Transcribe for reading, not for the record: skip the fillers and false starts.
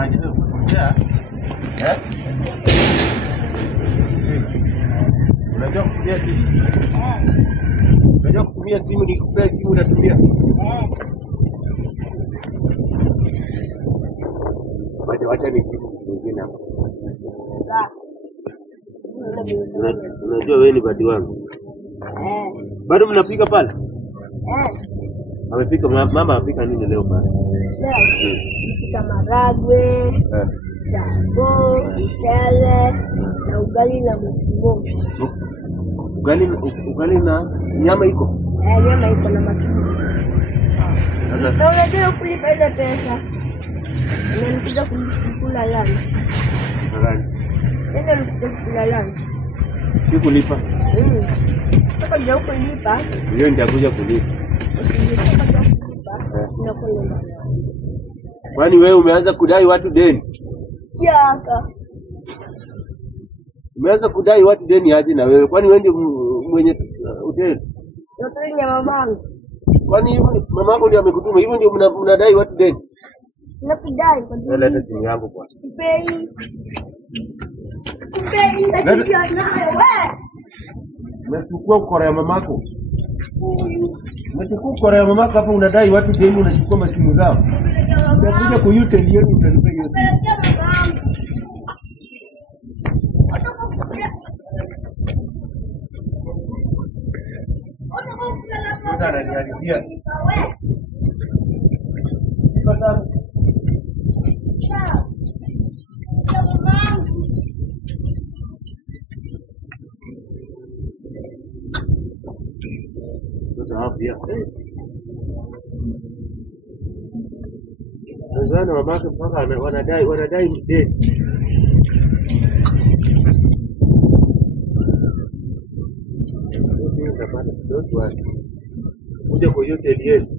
maji leo kupotea. Unajua kutumia simu? Unajua kutumia simu, ni kupea simu unatumia? Wacha ni simu nyingine hapa. Unajua wewe ni badi wangu. Bado mnapika pale? Amepika mama apika nini leo pale? Leo pika maragwe, jambo, mchele na ugali na mboga. Ugali na nyama iko? Nyama iko na matunda. Sasa unajua kulipa ile pesa. Nilikuja kula lunch. Ndio nilikuja kula lunch. Sikulipa. Sasa ndio kulipa. Leo nitakuja kulipa. Kwani wewe umeanza kudai watu deni? Sikia haka. Umeanza kudai watu deni aje na wewe? Kwani wewe ndio mwenye hoteli? Hoteli ya mamangu. Kwani hivyo mamangu ndiye amekutuma? Hivyo ndio mnadai watu deni? Nakudai kwa nini? Leta simu yangu kwa. Sipei. Sipei nitakuja nayo wewe. Unachukua ukora ya mamako. Unachukua ukora ya mamako hapa unadai watu deni, unachukua masimu zao. Unakuja kuyute ndio utanipa hiyo. Sasa ananiharibia. Sasa mamake mpaka wanadai deni. Sisi tunapata ndio kuja kwa hoteli yetu.